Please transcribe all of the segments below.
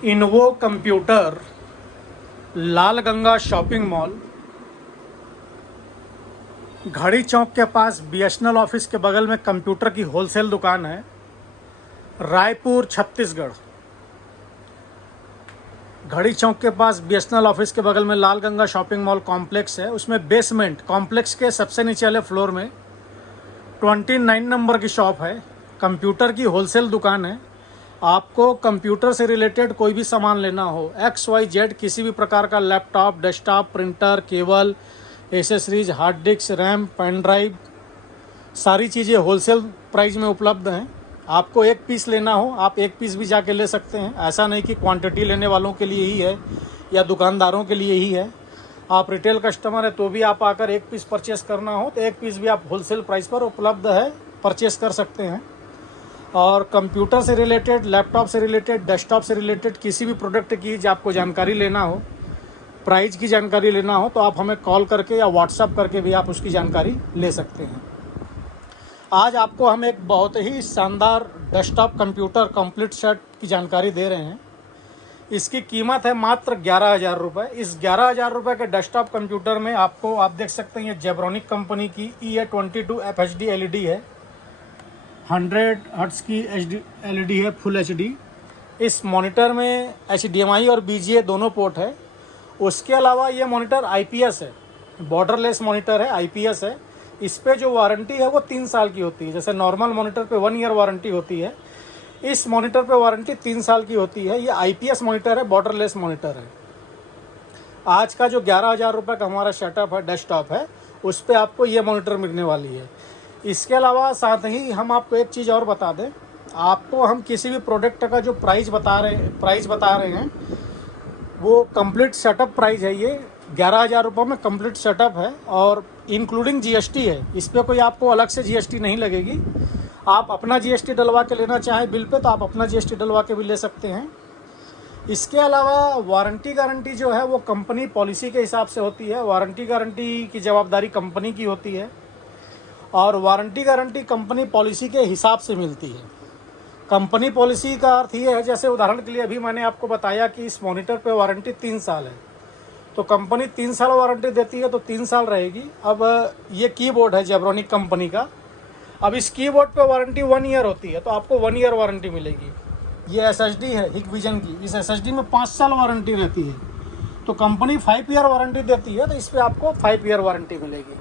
इन्वो computer, लाल Ganga shopping mall, घड़ी चौक के पास BSNL office के बगल में कंप्यूटर की होलसेल दुकान है, रायपुर छत्तीसगढ़। घड़ी चौक के पास बीएसएनएल ऑफिस के बगल में लाल गंगा शॉपिंग मॉल कॉम्प्लेक्स है, उसमें बेसमेंट कॉम्प्लेक्स के सबसे नीचे वाले फ्लोर में 29 नंबर की शॉप है। कंप्यूटर की होलसेल दुकान है। आपको कंप्यूटर से रिलेटेड कोई भी सामान लेना हो, XYZ किसी भी प्रकार का laptop, desktop, printer, cable, accessories, hard disk, RAM, pen drive, सारी चीज़ें होलसेल प्राइस में उपलब्ध हैं। आपको एक पीस लेना हो, आप एक पीस भी जाके ले सकते हैं। ऐसा नहीं कि क्वांटिटी लेने वालों के लिए ही है या दुकानदारों के लिए ही है। आप रिटेल कस्टमर है तो भी आप आकर एक पीस परचेस करना हो तो एक पीस भी आप होलसेल प्राइस पर उपलब्ध है, परचेस कर सकते हैं। और कंप्यूटर से रिलेटेड, लैपटॉप से रिलेटेड, डेस्कटॉप से रिलेटेड किसी भी प्रोडक्ट की जब आपको जानकारी लेना हो, प्राइस की जानकारी लेना हो तो आप हमें कॉल करके या व्हाट्सअप करके भी आप उसकी जानकारी ले सकते हैं। आज आपको हम एक बहुत ही शानदार डेस्कटॉप कंप्यूटर कंप्लीट सेट की जानकारी दे रहे हैं। इसकी कीमत है मात्र 11,000 रुपये। इस 11,000 रुपये के डेस्कटॉप कंप्यूटर में आपको, आप देख सकते हैं, ये जेब्रॉनिक कंपनी की EA22 FHD LED है। 100 हर्ट्ज़ की LED है, फुल HD। इस मॉनिटर में HDMI और BGA दोनों पोर्ट है। उसके अलावा ये मॉनिटर IPS है, बॉर्डरलेस मॉनिटर है, IPS है। इस पे जो वारंटी है वो 3 साल की होती है। जैसे नॉर्मल मॉनिटर पे 1 ईयर वारंटी होती है, इस मॉनिटर पे वारंटी 3 साल की होती है। ये IPS मॉनिटर है, बॉर्डरलेस मॉनिटर है। आज का जो 11,000 रुपये का हमारा सेटअप है, डेस्कटॉप है, उस पर आपको ये मॉनिटर मिलने वाली है। इसके अलावा साथ ही हम आपको एक चीज़ और बता दें, आपको हम किसी भी प्रोडक्ट का जो प्राइस बता रहे हैं वो कंप्लीट सेटअप प्राइस है। ये 11,000 रुपये में कंप्लीट सेटअप है और इंक्लूडिंग GST है। इस पर कोई आपको अलग से GST नहीं लगेगी। आप अपना GST डलवा के लेना चाहें बिल पे तो आप अपना GST डलवा के भी ले सकते हैं। इसके अलावा वारंटी गारंटी जो है वो कंपनी पॉलिसी के हिसाब से होती है। वारंटी गारंटी की जवाबदारी कंपनी की होती है और वारंटी गारंटी कंपनी पॉलिसी के हिसाब से मिलती है। कंपनी पॉलिसी का अर्थ ये है, जैसे उदाहरण के लिए अभी मैंने आपको बताया कि इस मॉनिटर पे वारंटी 3 साल है, तो कंपनी 3 साल वारंटी देती है तो 3 साल रहेगी। अब ये कीबोर्ड है जेब्रॉनिक कंपनी का, अब इस कीबोर्ड पे वारंटी 1 ईयर होती है तो आपको 1 ईयर वारंटी मिलेगी। ये SSD है हिकविजन की, इस SSD में 5 साल वारंटी रहती है, तो कंपनी 5 ईयर वारंटी देती है तो इस पर आपको 5 ईयर वारंटी मिलेगी।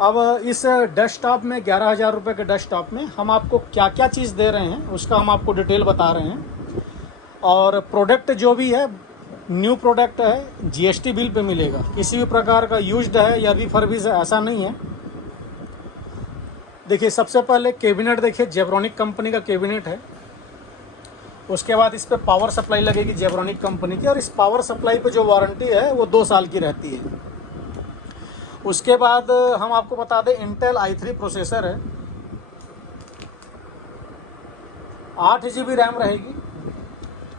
अब इस डेस्कटॉप में 11,000 रुपये के डेस्कटॉप में हम आपको क्या क्या चीज़ दे रहे हैं उसका हम आपको डिटेल बता रहे हैं। और प्रोडक्ट जो भी है, न्यू प्रोडक्ट है, GST बिल पे मिलेगा। किसी भी प्रकार का यूज्ड है या रिफर्बिश है ऐसा नहीं है। देखिए, सबसे पहले कैबिनेट देखिए, जेब्रॉनिक कंपनी का कैबिनेट है। उसके बाद इस पर पावर सप्लाई लगेगी जेब्रॉनिक कंपनी की, और इस पावर सप्लाई पे जो वारंटी है वो 2 साल की रहती है। उसके बाद हम आपको बता दें, इंटेल i3 प्रोसेसर है, 8 GB रैम रहेगी।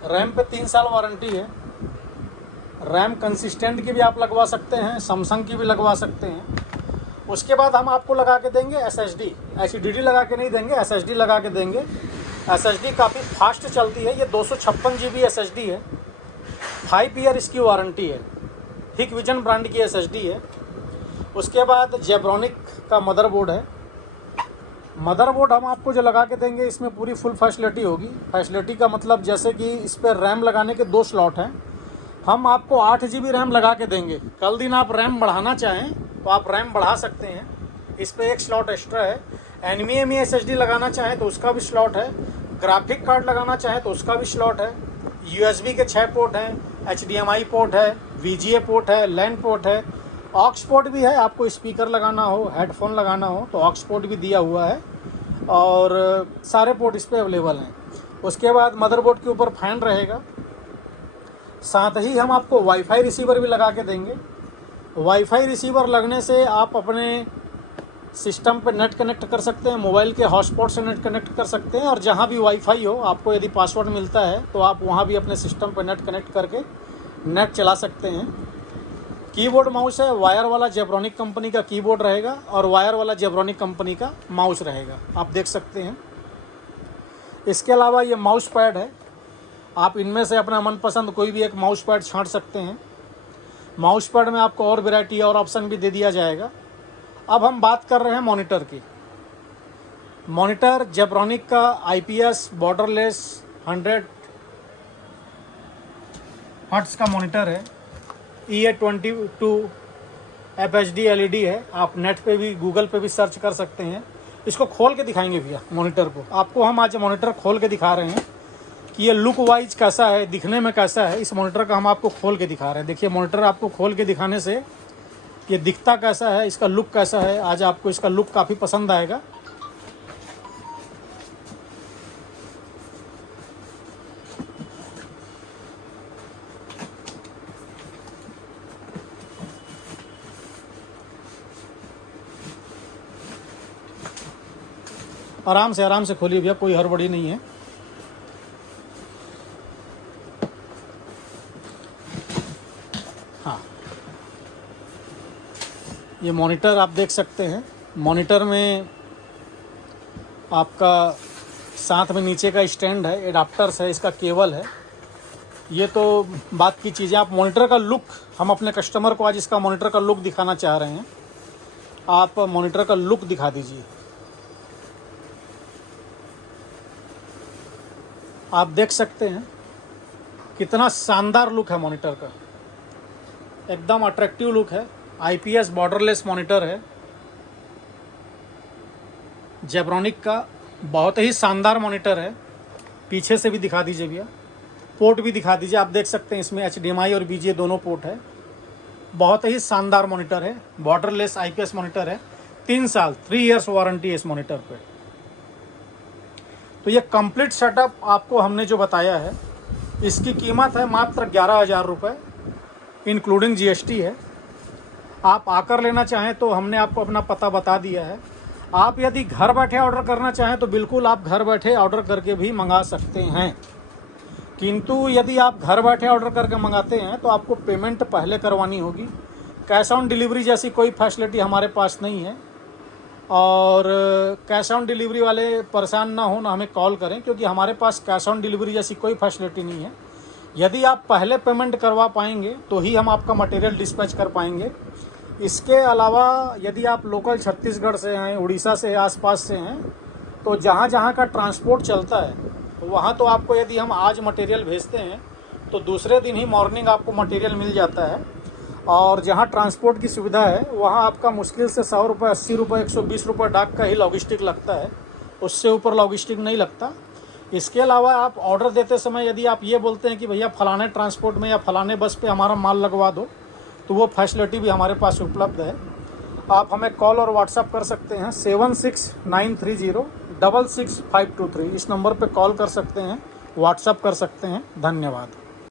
रैम पे 3 साल वारंटी है। रैम कंसिस्टेंट की भी आप लगवा सकते हैं, सैमसंग की भी लगवा सकते हैं। उसके बाद हम आपको लगा के देंगे SSD, HDD लगा के नहीं देंगे, SSD लगा के देंगे। SSD काफ़ी फास्ट चलती है, ये 256 GB SSD है। 5 ईयर इसकी वारंटी है। हिकविजन ब्रांड की SSD है। उसके बाद जेब्रॉनिक का मदरबोर्ड है। मदरबोर्ड हम आपको जो लगा के देंगे इसमें पूरी फुल फैसिलिटी होगी। फैसिलिटी का मतलब जैसे कि इस पर रैम लगाने के 2 स्लॉट हैं, हम आपको 8 GB रैम लगा के देंगे। कल दिन आप रैम बढ़ाना चाहें तो आप रैम बढ़ा सकते हैं, इस पर 1 स्लॉट एक्स्ट्रा है। NVMe SSD लगाना चाहें तो उसका भी स्लॉट है। ग्राफिक कार्ड लगाना चाहें तो उसका भी स्लॉट है। USB के 6 पोर्ट हैं, HDMI पोर्ट है, VGA पोर्ट है, LAN पोर्ट है, ऑक्स पोर्ट भी है। आपको स्पीकर लगाना हो, हेडफोन लगाना हो तो ऑक्स पोर्ट भी दिया हुआ है और सारे पोर्ट इस पर अवेलेबल हैं। उसके बाद मदरबोर्ड के ऊपर फैन रहेगा। साथ ही हम आपको वाईफाई रिसीवर भी लगा के देंगे। वाईफाई रिसीवर लगने से आप अपने सिस्टम पे नेट कनेक्ट कर सकते हैं, मोबाइल के हॉटस्पॉट से नेट कनेक्ट कर सकते हैं, और जहाँ भी वाईफाई हो आपको यदि पासवर्ड मिलता है तो आप वहाँ भी अपने सिस्टम पे नेट कनेक्ट करके नेट चला सकते हैं। कीबोर्ड माउस है, वायर वाला जेब्रॉनिक कंपनी का कीबोर्ड रहेगा और वायर वाला जेब्रॉनिक कंपनी का माउस रहेगा, आप देख सकते हैं। इसके अलावा ये माउस पैड है। आप इनमें से अपना मनपसंद कोई भी एक माउस पैड छांट सकते हैं। माउस पैड में आपको और वैरायटी और ऑप्शन भी दे दिया जाएगा। अब हम बात कर रहे हैं मॉनिटर की। मॉनिटर जेब्रॉनिक का IPS बॉर्डरलेस 100 हर्ट्ज का मॉनिटर है। EA22 FHD LED है। आप नेट पे भी, गूगल पे भी सर्च कर सकते हैं। इसको खोल के दिखाएंगे भैया मॉनिटर को। आपको हम आज मॉनिटर खोल के दिखा रहे हैं कि ये लुक वाइज कैसा है, दिखने में कैसा है। इस मॉनिटर का हम आपको खोल के दिखा रहे हैं। देखिए मॉनिटर आपको खोल के दिखाने से ये दिखता कैसा है, इसका लुक कैसा है। आज आपको इसका लुक काफ़ी पसंद आएगा। आराम से खोलिए भैया, कोई हड़बड़ी नहीं है। हाँ, ये मॉनिटर आप देख सकते हैं। मॉनिटर में आपका साथ में नीचे का स्टैंड है, एडाप्टर्स है, इसका केबल है। ये तो बात की चीज़ें। आप मॉनिटर का लुक, हम अपने कस्टमर को आज इसका मॉनिटर का लुक दिखाना चाह रहे हैं। आप मॉनिटर का लुक दिखा दीजिए। आप देख सकते हैं कितना शानदार लुक है मॉनिटर का, एकदम अट्रैक्टिव लुक है। IPS बॉर्डरलेस मॉनिटर है जेब्रॉनिक का, बहुत ही शानदार मॉनिटर है। पीछे से भी दिखा दीजिए भैया, पोर्ट भी दिखा दीजिए। आप देख सकते हैं इसमें HDMI और BGA दोनों पोर्ट है। बहुत ही शानदार मॉनिटर है, बॉर्डरलेस IPS मॉनिटर है। 3 साल 3 इयर्स वारंटी है इस मॉनिटर पे। तो ये कंप्लीट सेटअप आपको हमने जो बताया है, इसकी कीमत है मात्र 11,000 रुपये, इंक्लूडिंग GST है। आप आकर लेना चाहें तो हमने आपको अपना पता बता दिया है। आप यदि घर बैठे ऑर्डर करना चाहें तो बिल्कुल आप घर बैठे ऑर्डर करके भी मंगा सकते हैं। किंतु यदि आप घर बैठे ऑर्डर करके मंगाते हैं तो आपको पेमेंट पहले करवानी होगी। कैश ऑन डिलीवरी जैसी कोई फैसिलिटी हमारे पास नहीं है। और कैश ऑन डिलीवरी वाले परेशान ना हो, ना हमें कॉल करें, क्योंकि हमारे पास कैश ऑन डिलीवरी जैसी कोई फैसिलिटी नहीं है। यदि आप पहले पेमेंट करवा पाएंगे तो ही हम आपका मटेरियल डिस्पैच कर पाएंगे। इसके अलावा यदि आप लोकल छत्तीसगढ़ से हैं, उड़ीसा से, आसपास से हैं, तो जहाँ जहाँ का ट्रांसपोर्ट चलता है वहाँ तो आपको, यदि हम आज मटेरियल भेजते हैं तो दूसरे दिन ही मॉर्निंग आपको मटेरियल मिल जाता है। और जहाँ ट्रांसपोर्ट की सुविधा है वहाँ आपका मुश्किल से 100 रुपये, 80 रुपये, 120 रुपये डाक का ही लॉजिस्टिक लगता है, उससे ऊपर लॉजिस्टिक नहीं लगता। इसके अलावा आप ऑर्डर देते समय यदि आप ये बोलते हैं कि भैया फलाने ट्रांसपोर्ट में या फलाने बस पे हमारा माल लगवा दो, तो वो फैसिलिटी भी हमारे पास उपलब्ध है। आप हमें कॉल और व्हाट्सअप कर सकते हैं 7693066523। इस नंबर पे कॉल कर सकते हैं, व्हाट्सअप कर सकते हैं। धन्यवाद।